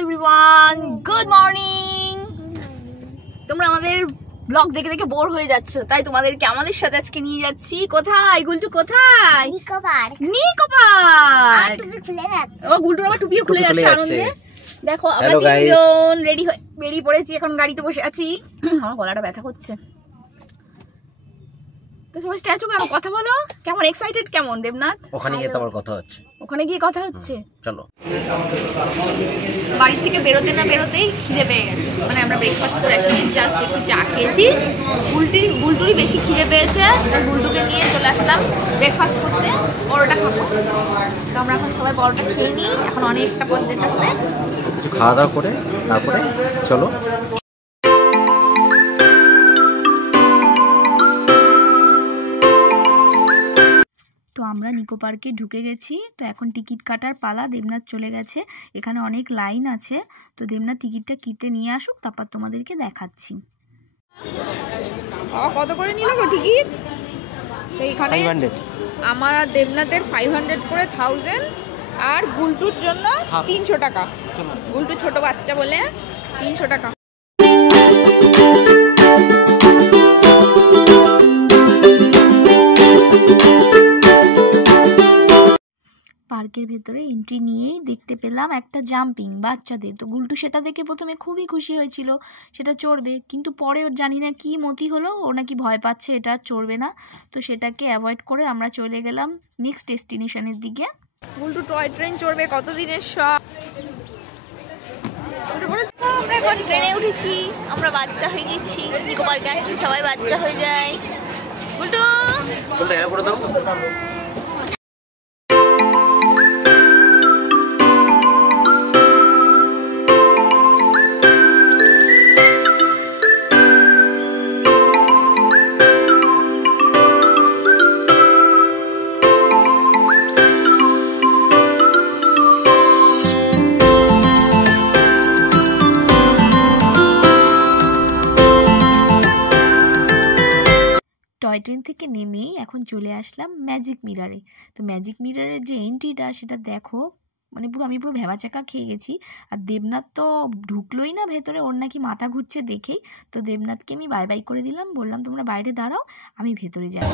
Everyone, good morning. তোমরা আমাদের blog দেখে দেখে বোর হয়ে যাচ্ছ, তাই তোমাদেরকে আমাদের সাথে আজকে নিয়ে যাচ্ছি। কোথায় গুলটু? কোথায়? নিকো পার্ক। ও গুলটুর আমার টুপিও খুলে যাচ্ছে আনন্দে। দেখো আমরা তিনজন রেডি হয়ে বেরিয়ে পড়েছি, এখন গাড়িতে বসে আছি। আমার গলাটা ব্যথা করছে। তো সবাই স্ট্যাচু কেন কথা বলো, কেমন এক্সাইটেড কেমন দেবনাথ? ওখানে গিয়ে তোমার কথা হচ্ছে। ওখানে গিয়ে কথা হচ্ছে, চলো। বাড়ি থেকে বেরোতে না বেরোতেই খিদে পেয়ে গেছে। মানে আমরা ব্রেকফাস্ট করে জাস্ট একটু চা খেয়েছি। গুলটুরই বেশি খিদে পেয়েছে, তাই গুলটুকে নিয়ে চলে আসলাম ব্রেকফাস্ট করতে। পরোটা খাবো, তো আমরা এখন সবাই পরোটা খেয়ে নিই। এখন অনেকটা পথ যেতে হবে, কিছু খাওয়া দাওয়া করে তারপরে চলো। তো আমরা নিকো পার্কে ঢুকে গেছি। তো এখন টিকিট কাটার পালা। দেবনাথ চলে গেছে, এখানে অনেক লাইন আছে। তো দেবনাথ টিকিটটা কেটে নিয়ে আসুক, তারপর তোমাদেরকে দেখাচ্ছি। কত করে নিল গো টিকিট? তো এখানে আমার আর দেবনাথের 500 করে 1000, আর গুলটুর জন্য 300 টাকা। গুলটু ছোট বাচ্চা বলে 300 টাকা। পার্কের ভেতরে এন্ট্রি নিয়েই দেখতে পেলাম একটা জাম্পিং বাচ্চাদের। তো গুলটু সেটা দেখে প্রথমে খুবই খুশি হয়েছিল, সেটা চড়বে। কিন্তু পরে ওর জানি না কি মতি হলো, ও নাকি ভয় পাচ্ছে, এটা চড়বে না। তো সেটাকে অ্যাভয়েড করে আমরা চলে গেলাম নেক্সট ডেস্টিনেশনের দিকে। গুলটু টয় ট্রেন চড়বে, কতদিনের শখ। আমরা এখন ট্রেনে উঠেছি, আমরা বাচ্চা হয়ে গেছি। নিকো পার্কে আসলে সবাই বাচ্চা হয়ে যায়। গুলটু করে দাও। টয় ট্রেন থেকে নেমে এখন চলে আসলাম ম্যাজিক মিরারে। তো ম্যাজিক মিরারের যে এন্ট্রিটা সেটা দেখো, মানে আমি পুরো ভেবাচাকা খেয়ে গেছি। আর দেবনাথ তো ঢুকলোই না ভেতরে, ওর নাকি মাথা ঘুরছে দেখেই। তো দেবনাথকে আমি বাই বাই করে দিলাম, বললাম তোমরা বাইরে দাঁড়াও, আমি ভেতরে যাই।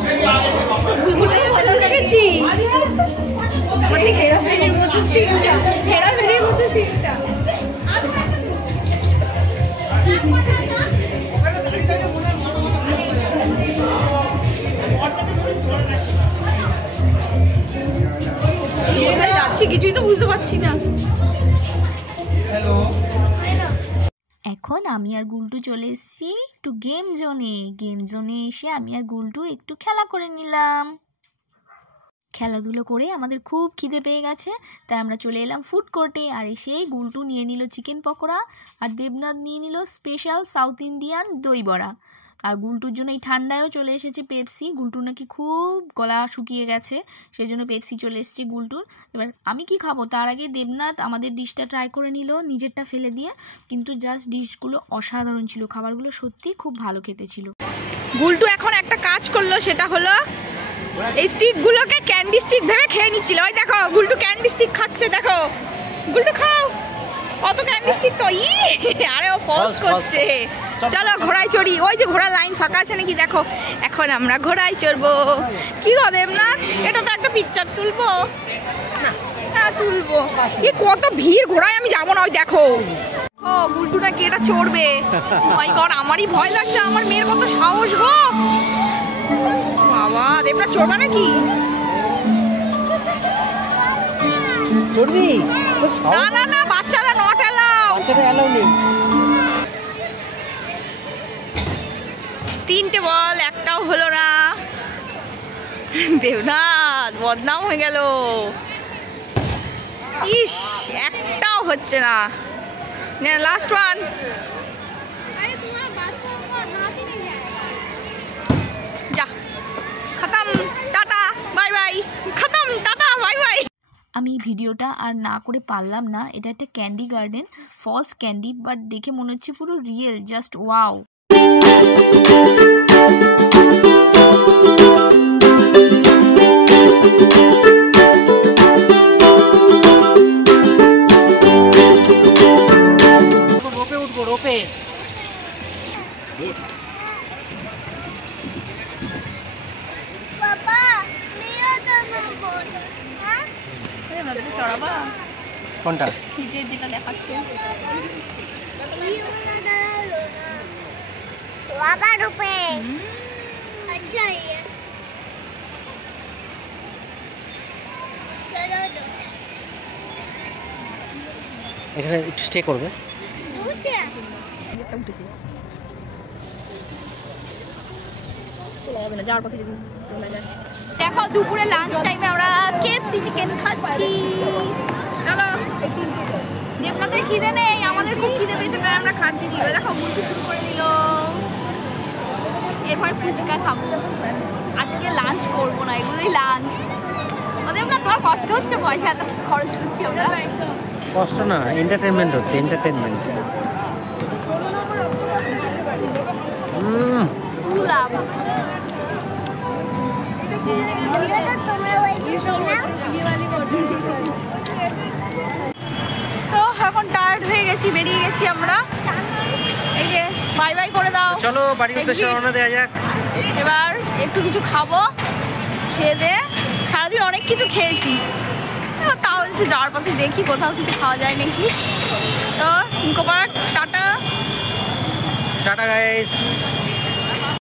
কিছুই তো বুঝতে পারছি না। এখন আমি আর গুলটু চলে এসেছি একটু গেম জোনে। গেম জোনে এসে আমি আর গুলটু একটু খেলা করে নিলাম। খেলাধুলো করে আমাদের খুব খিদে পেয়ে গেছে, তাই আমরা চলে এলাম ফুড কোর্টে। আর এসে গুলটু নিয়ে নিল চিকেন পকোড়া, আর দেবনাথ নিয়ে নিল স্পেশাল সাউথ ইন্ডিয়ান দই বড়া। আর গুলটুর জন্য এই ঠান্ডায়ও চলে এসেছে পেপসি। গুলটুর নাকি খুব গলা শুকিয়ে গেছে, সেই জন্য পেপসি চলে এসেছে গুলটুর। এবার আমি কি খাবো তার আগে দেবনাথ আমাদের ডিশটা ট্রাই করে নিল, নিজেরটা ফেলে দিয়ে। কিন্তু জাস্ট ডিশগুলো অসাধারণ ছিল, খাবারগুলো সত্যি খুব ভালো খেতে ছিল। গুলটু এখন একটা কাজ করলো, সেটা হলো এই স্টিকগুলোকে ক্যান্ডি স্টিক ভেবে খেয়ে নিচ্ছিল। ওই দেখো গুলটু ক্যান্ডি স্টিক খাচ্ছে, দেখো গুলটু খাও, কত ক্যান্ডি স্টিক তো। আরে ও ফলস করছে। চলো ঘোড়ায় চড়ি, ওই যে ঘোড়ার লাইন ফাঁকা আছে নাকি দেখো। এখন আমরা ঘোড়ায় চড়বো। কি গো দেবনাথ, এটা তো একটা পিকচার তুলবো না? তুলবো। এ কত ভিড় ঘোড়ায়, আমি যাবো না। ওই দেখো, ও গুলটু নাকি এটা চড়বে। মাই গড, আমারই ভয় লাগছে। আমার মেয়ের কত সাহস গো। বাবা, দেবনাথ চড়বা নাকি? চড়বি? না না না, বাচ্চারা নট অ্যালাউ। বাচ্চাদের অ্যালাউ নেই। 3টে বল, একটাও হলো না। দেবনাথ বদনাম হয়ে গেল। ইস, একটাও হচ্ছে না। Last one. যা, খতম, টাটা বাই বাই। খতম, টাটা বাই বাই। আমি ভিডিওটা আর না করে পারলাম না। এটা একটা candy garden, falls candy, but দেখে মনে হচ্ছে পুরো রিয়েল, জাস্ট ওয়াও। বাবা নিয়ে যাবো বোট হ্যাঁ চড়াবা কোনটা? নিচের যেটা দেখাচ্ছে बाबा रुपए अच्छा ये चलो এখানে একটু স্টে করবে। उठे একটা উঠেছে চলে যাবে না যাওয়ার পথে যদি চলে যায়। দেখো দুপুরে লাঞ্চ টাইমে আমরা কেএফসি চিকেন খাচ্ছি। চলো দেবনাথের খিদে নেই, আমাদের খুব খিদে পেয়েছে তাই আমরা খাচ্ছি। ওই দেখো মুরগি শুরু করে দিল। এরপর ফুচকা খাবো। আজকে লাঞ্চ করবো না, এগুলোই লাঞ্চ। ওদের না তোমার কষ্ট হচ্ছে পয়সা এত খরচ করছি আমরা। কষ্ট না, এন্টারটেনমেন্ট হচ্ছে, এন্টারটেনমেন্ট। লাভ তো এখন টায়ার্ড হয়ে গেছি, বেরিয়ে গেছি আমরা। এই যে বাই বাই করে দাও। চলো বাড়ির উদ্দেশ্যে রওনা দেওয়া যাক। এবার একটু কিছু খাবো, খেয়ে দে। সারাদিন অনেক কিছু খেয়েছি, এবার তাও একটু যাওয়ার পথে দেখি কোথাও কিছু খাওয়া যায় নাকি। তো Nicco Park tata. Tata guys.